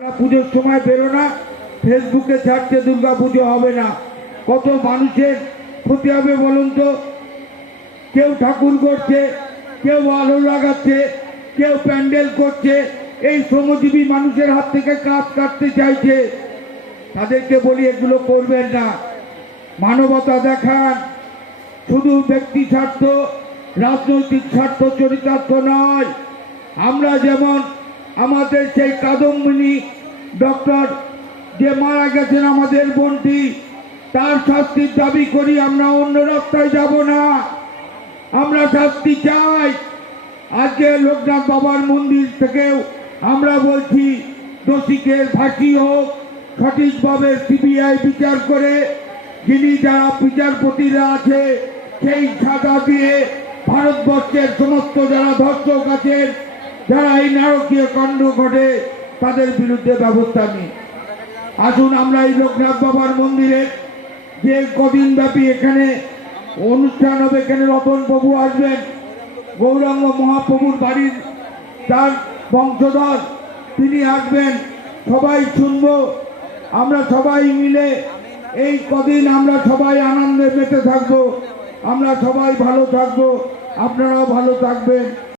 পুজোর সময় বেরো না, ফেসবুকে ছাড়ছে দুর্গা পুজো হবে না। কত মানুষের ক্ষতি হবে বলুন তো? কেউ ঠাকুর করছে, কেউ আলো লাগাচ্ছে, কেউ প্যান্ডেল করছে, এই শ্রমজীবী মানুষের হাত থেকে কাজ কাটতে চাইছে। তাদেরকে বলি, এগুলো করবেন না। মানবতা দেখান। শুধু ব্যক্তি স্বার্থ, রাজনৈতিক স্বার্থ চরিতার্থ নয়। আমরা যেমন আমাদের সেই কাদম্বিনী ডক্টর যে মারা গেছেন আমাদের বোনটি, তার শাস্তির দাবি করি আমরা অন্য রাস্তায় যাব না। আমরা শাস্তি চাই। আজকে লোকনাথ বাবার মন্দির থেকেও আমরা বলছি, দোষীকে ফাঁসি হোক, সঠিকভাবে সিবিআই বিচার করে, যিনি যারা বিচারপতিরা আছে, সেই সাজা দিয়ে ভারতবর্ষের সমস্ত যারা ধর্ষক আছেন যারা এই নারকীয় কাণ্ড ঘটে, তাদের বিরুদ্ধে ব্যবস্থা নিই। আসুন আমরা এই লোকনাথ বাবার মন্দিরে যে কদিন ব্যাপী এখানে অনুষ্ঠান হবে, এখানে রতন প্রভু আসবেন, গৌরাঙ্গ মহাপ্রভুর বাড়ির তার বংশধর তিনি আসবেন, সবাই শুনব, আমরা সবাই মিলে এই কদিন আমরা সবাই আনন্দে মেতে থাকব, আমরা সবাই ভালো থাকব, আপনারাও ভালো থাকবেন।